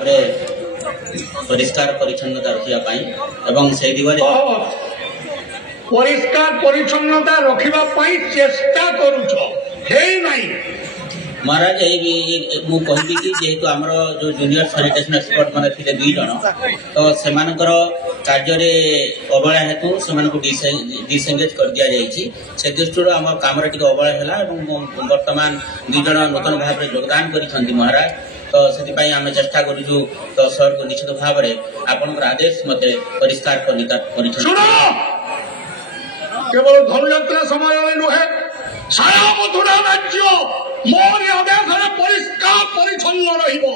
भाव परिष्कार परिच्छन्नता रखा से दिगरे परिष्कार परिच्छन्नता रखा चेष्टा करुछ महाराज यही मुझे कि जेहेतु आम जो जूनियर सानिटेशन एक्सपर्ट मैंने थे 2 जन तो से कार्य अवहेला हेतु से डिसएंगेज कर दि जाइए से दृष्टि आम कम अवहेला है बर्तमान 2 जन नूतन भाव में योगदान कर महाराज तो से आम चेष्टा करूँ तो सर को निश्चित भाव में आपण आदेश मत परिष्कार केवल धनुयात्रा समय नुहे सारा मथुरा राज्य मोर आदेश परिष्कार परिच्छन्न रहिबो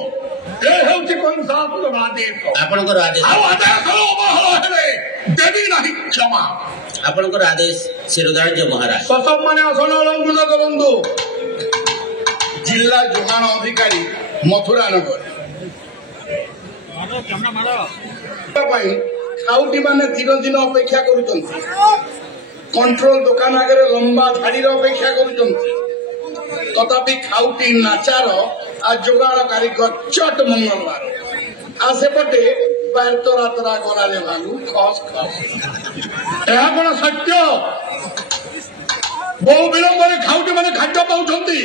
आपणकर देवी नहीं क्षमा आपणकर आदेश शिरोधार्य महाराज ससम माने आसन अलंकृत करंतु जिला जोगान अधिकारी मथुरा नगर खाउटी माने दिन दिन अपेक्षा करूछंती कंट्रोल दुकान आगे लंबा धाड़ी अपेक्षा करूछंती तथापि खाउटी नाचार आ जोगाड़ कारीगर चट मंगलवार आसेपटे पैर तोरा तोरा गलाले भालू खस खस यह कौन सत्य बहु विलंब खाउटी मैंने खाद्य पाउछंती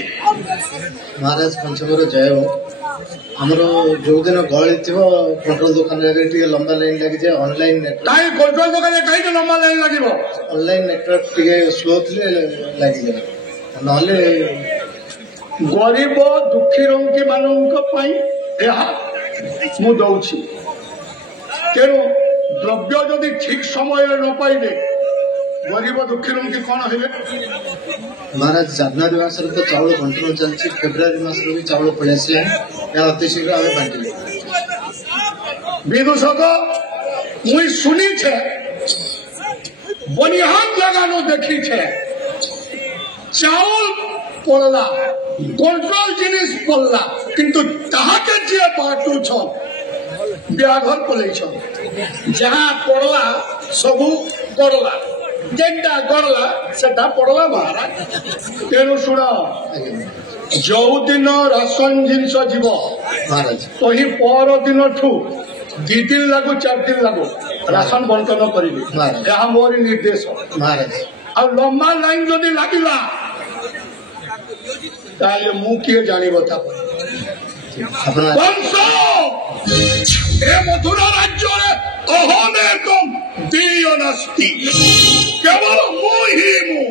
महाराज पंचमर जय हो हमरो जो दिन गहली थी कंट्रोल दुकान टे लंबा लाइन लगी ऑनलाइन कहीं कंट्रोल दुकान कहीं लंबा लाइन लगे ऑनलाइन नेटवर्क टे स्लो थे लगी नहले गरीब दुखी रंगी मानक मु दौची तेणु द्रव्य जदि ठीक समय न पाइले गरीब दुखी रंगी कौन है महाराज जनवरी मास तो चाउल कंट्रोल चलती फेब्रुआरी मास भी चाउल पलि आसा अति शीघ्र आम बांटिले विदूषक मुई सुनी छे बनिहान लगानो देखी छे चाउल पड़ला कंट्रोल जिनिस पड़ला किंतु ताहाके जे बाटू छ ब्याघर पलै छ जहां पड़ला सबु पड़ला जेंटा गड़ला सेटा पड़ला महाराज तेणु शुण जो दिन राशन जिनस जीव महाराज तो ही पर दिन ठू 2 दिन लागू 4 दिन लागू राशन बंटन करेंगे यह मोर निर्देश महाराज आ लंबा लाइन जदि लगिला ताले मु किए जानी बता वंश ए मथुरा राज्य रे अहमेकम द्वियनस्ति केवल मु ही मु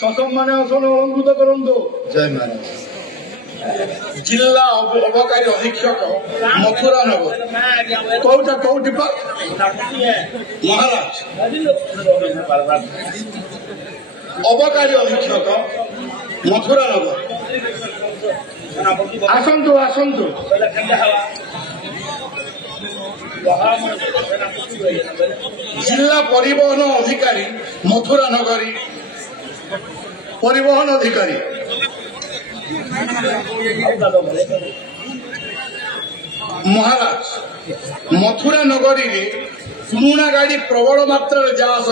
ससम माने आसन अलंकृत करंतु जय महाराज जिला अबकारी अधीक्षक मथुरा नगर कौटा कौटी महाराज अबकारी अधीक्षक मथुरा नगर आसंतु आसंतु जिला परिवहन अधिकारी मथुरा नगरी परिवहन अधिकारी महाराज मथुरा नगरी पुराणा गाड़ी प्रबल मात्रा जास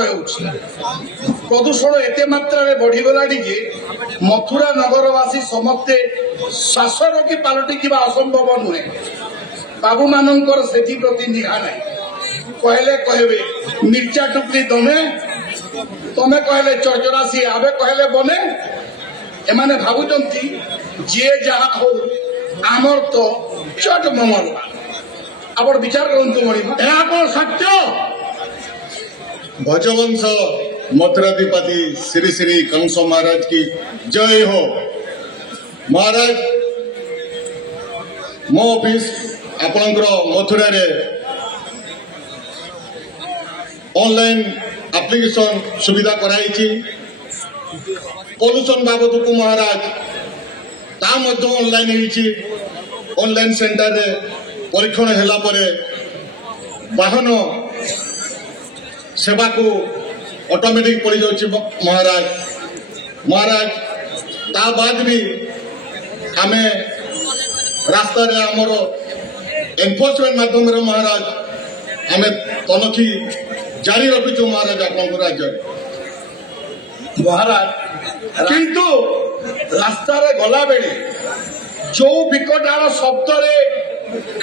प्रदूषण एते मात्रा बढ़ीगला जे मथुरा नगरवासी समस्ते श्वास रोकी पलटि असंभव नुहे बाबू मानकर से प्रति निघा ना कहले कहबे मिर्चा टुकड़ी दमे तमे कहले चौचरासी आबे कहले बने एमाने भावुचंती जे जहाँ हो आमर तो चट मंगल आप विचार कौन सत्य भजवंश मथुराधिपति श्री श्री कंस महाराज की जय हो। महाराज मो ऑफिस आपणकर मथुरा रे ऑनलाइन एप्लिकेशन सुविधा कराई पॉल्यूशन बाबद को महाराज ता मध्य ऑनलाइन ऑनलाइन सेंटर रे परीक्षण हैला परे वाहन सेवा को ऑटोमेटिक पड़ जाऊँ महाराज महाराज ता बाद भी आमे रास्ता रे आमर एनफोर्समेंट माध्यम रे महाराज आमे तनखी जारी रखीचु महाराज आपन राज्य महाराज किंतु रास्ता रे गला बेले जो विकटार शब्द रे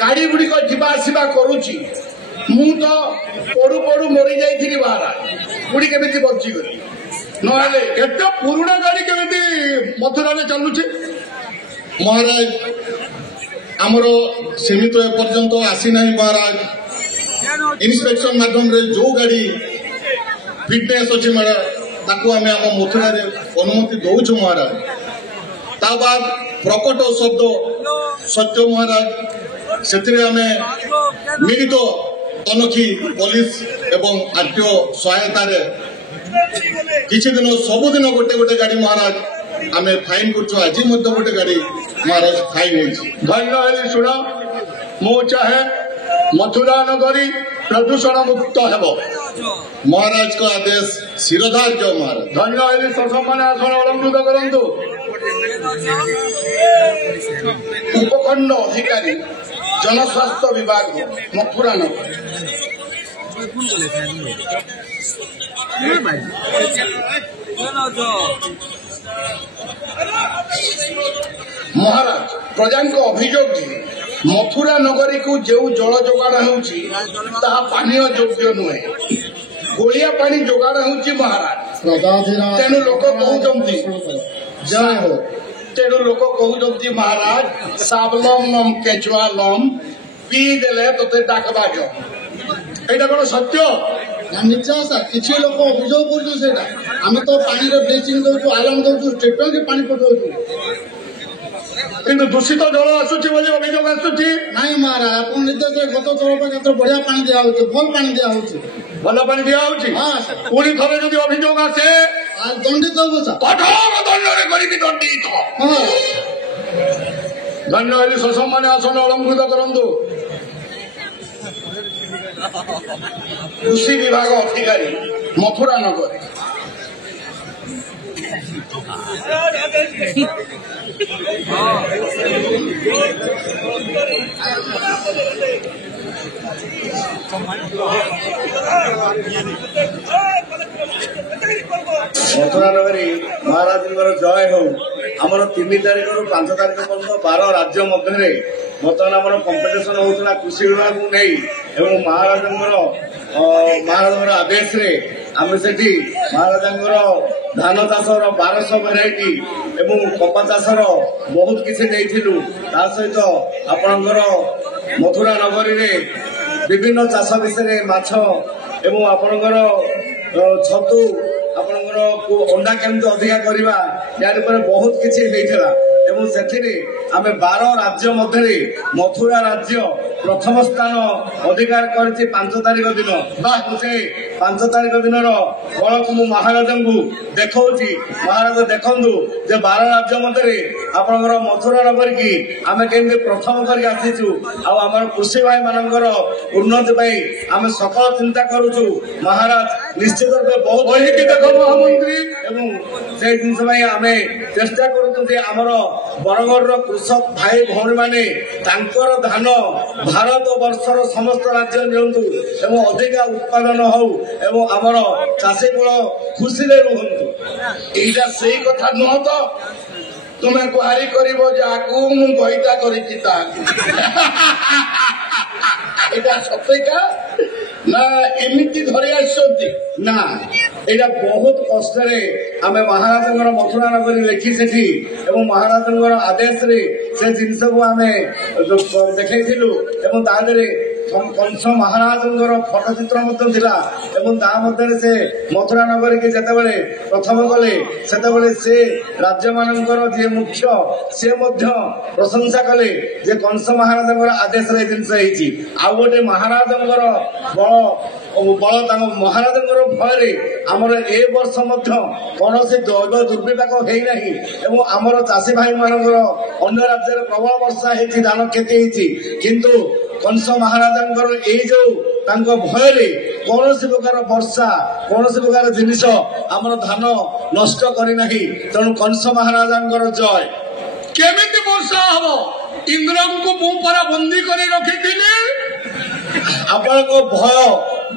गाड़ी गुड़िक जीवा आसवा करुची मु तो पड़ू पड़ू मरी जाइली महाराज पुणी केमी बचिगली नहले एत पुराणा गाड़ी केमी मथुरा चलुची महाराज आमर सीमित एपर्यंत आसी ना महाराज इन्स्पेक्शन माध्यम जो गाड़ी फिटनेस अच्छी महाराज आम मथुरा अनुमति दौचु महाराज ता बाद प्रकट शब्द सत्य महाराज से मिलित अनोखी पुलिस एवं आरटीओ सहायतार किसी दिन सबुदिन गोटे गोटे गाड़ी महाराज आम फाइन कर आज गोटे गाड़ी महाराज फाइन हो धन्य शुण मु चाहे मथुरा नगरी प्रदूषण मुक्त हेब महाराज का आदेश शिरोधार्य महाराज धन्य सम्मान आसन अलंकृत करंतु उपखंड अधिकारी जनस्वास्थ्य विभाग मथुरा नगर महाराज प्रजा अभियोग मथुरा नगरी को जो जल जोगाण होनी योग्य नुहे गोलिया पानी जोगाण हो महाराज तेणु लोक कहते जय हो तेणु लोक कहते महाराज साबलम केचुआलम पी देले तोते डाकबा जो एटा कोन सत्य निश्चय सर किसी लोक अभियोग कर आम तो पानी ब्लीचिंग दौचु आयरन दौचु ट्रिटमेंट पानी पठाऊँ किंतु दूषित जल आसुची बोली अभियोग आसुची नहीं महाराज आप निर्देश गत थर बढ़िया पानी दिया भल पानी दिया भल पानी दिया हाँ सर पुणी थरे जदि अभियोग आसे दंडित हम सर कठोर दंडरे करिबि दंडित हाँ धन्य ससम्मान आसन अलंकृत करंतु कृषि विभाग अधिकारी मथुरा नगर मथुरा नगरी महाराज जय हो आमर 3 तारिख रु 5 तारिख पर्यंत 12 राज्य मध्य बर्तमान आम कंपिटिशन होता कृषि विभाग को नहीं एवं महाराज आदेश रे आम से महाराज धान चाष 1200 भेराइटी एवं कपा चाष बहुत किसी नहीं सहित आपणकर मथुरा नगरी रे विभिन्न चाष विषय माछ एवं आपणकर छतु आपणकर अंडा केमती अधिका करवा यार बहुत किसी होता एवं से आम 12 राज्य मध्य मथुरा राज्य प्रथम स्थान अधिकार कर 5 तारिख दिन से 5 तारिख दिन फल को महाराज को देखा महाराज देखु जे 12 राज्य मध्य आपंकर मथुरा नगर की आम केमती प्रथम कर आसीचु आम कृषि भाई मानकर उन्नति आम सकल चिंता करुचु महाराज निश्चित रूपे बहुत महामंत्री एवं से जिन आम चेष्टा करमर बरगढ़ कृषक भाई भौणी माने धान भारत वर्षर समस्त राज्य नियंतु एवं अधिका उत्पादन हो एवं आमर चाषी कूल खुशी रुहतु एटा सही कथा नुह तो तुम्हें गुहारी करिवो जाकू मु गईता करिछि एटा सत्यका ना एमिति धरि आसନ୍ତି ना एटा बहुत कष्ट आम महाराज मथुरा नगरी लिखी से महाराज आदेश रे से जिनस को आम देखु कंस महाराज फटचित्र से मथुरा नगरी के जिते प्रथम गले से राज्य मानकर जी मुख्य सी प्रशंसा कले जे कंस महाराज आदेश जिनस आउ गोटे महाराज बल महाराज भय आमर ए वर्ष कौन से जैव दुर्विपाक होना एवं आमर चाषी भाई मानकर अन्य राज्य प्रबल वर्षा होती धान क्षति होती किंतु कंस महाराज जो भय कौन प्रकार वर्षा कौन प्रकार जिनिस आमर धान नष्ट करना तेणु कंस महाराज जय केमिति वर्षा हम इंद्र को मुझे बंदी कर रखी आपण भय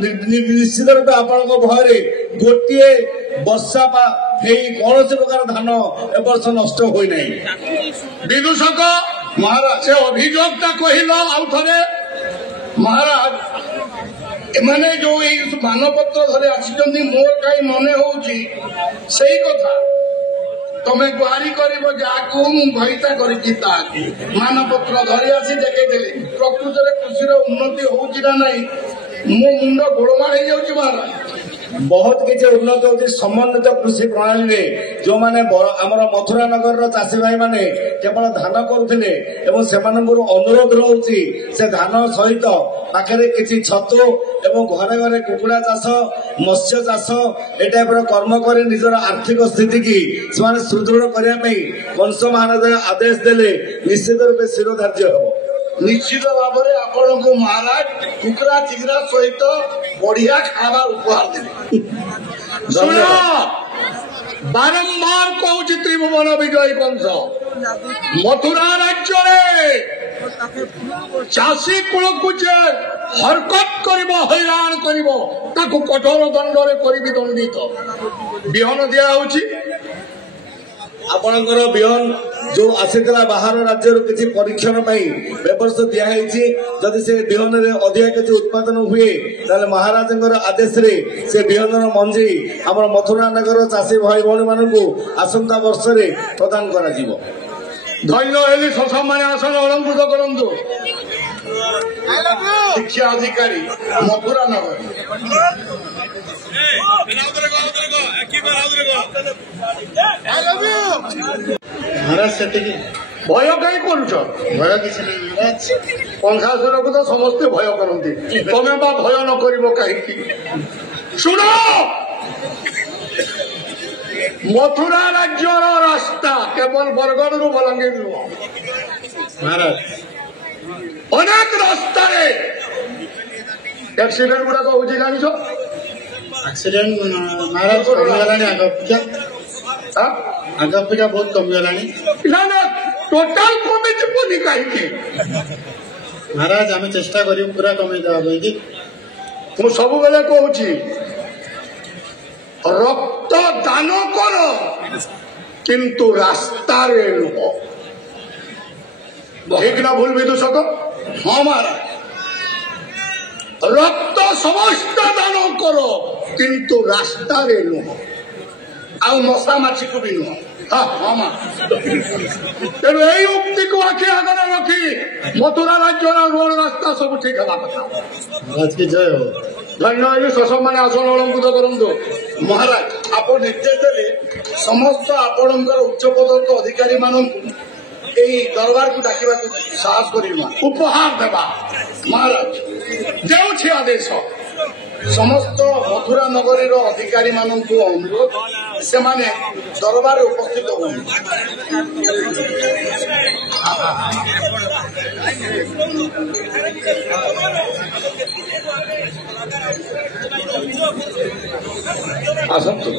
निश्चित रूप आपण भय गोटे वर्षा कौन प्रकार धान ए वर्ष नष्ट होना विदूषक महाराज से अभियोगटा कहल आउ थे महाराज एमाने जो मानपत्र धरी आसी मोर कहीं मन हो कथा तमें गुहारी कर भईता कर मानपत्र धरी आसी देखते प्रकृत में कृषि उन्नति होना मो मुंड गोलमाल हो जाऊँ महाराज बहुत किसी उन्नत होती समन्वित कृषि प्रणाली में जो माने आमर मथुरा नगर चाषी भाई माने केवल धान करुले अनुरोध रोचे से धान सहित पाखे किसी छतु एवं घरे घरे कुकुड़ा चाष मत्स्य चाष ए टाइप कर्म कर निजर आर्थिक स्थिति की से सुदृढ़ करने कंस महाराज आदेश देले निश्चित रूपे शिरोधार्य हो निश्चित भाव में आपण को महाराज कुकरा चिगरा सहित बढ़िया खावा उपहार देवे बारंबार कहूँ त्रिभुवन विजय कंस मथुरा राज्य चाषी कूल को हरकत कर हैरान कर कठोर दंड करी दंडित विहन दिया आपणकर बिहन जो आसीला बाहर राज्य किसी परीक्षण व्यवस्था दिखाई जदि से बिहन अधिक किसी उत्पादन हुए ताले महाराज आदेश से बिहन मंजी आम मथुरा नगर चाषी भाई भाई मानू आसंता वर्ष प्रदान कर धन्य शशम मैंने आसन अलंकृत करूँ शिक्षा अधिकारी मथुरा नगर महाराज से भय कहीं करुच भय किसी कंसासुर को तो समस्ते भय करती तमें बा भय न कर कहीं शुण मथुरा राज्यर रास्ता केवल बरगढ़ रु बलांगीर नुह महाराज अनेक रास्ता एक्सीडेंट गुड़ाक हो जानी एक्सीडेंट महाराज कमीगला आग अपेक्षा बहुत कमीगला ना टोटाल कमी जीवन कहीं महाराज आम चेष्टा करूँ पूरा कमी देवा मु सब बेले कहूँ रक्त दान कर किंतु रास्ता नुह ठीक ना भूल विदूषक हाँ महाराज रक्त समस्त दान कर किंतु रास्ता नुह आउ मशा माछी को भी नुह तेणु यही उक्ति को आखि आगे रखी मथुरा राज्य रोड रास्ता सब ठीक है महाराज की जय हो धन्य शशम मैंने आसन अलंकृत करूँ महाराज आप निर्देश देले समस्त आपणकर उच्च पदस्थ अधिकारी मानक दरबार को डाक साहस करवा उपहार देवा महाराज देउछि आदेश समस्त मथुरा नगरी अधिकारी मानक अनुरोध से माने दरबार उपस्थित हो आसतु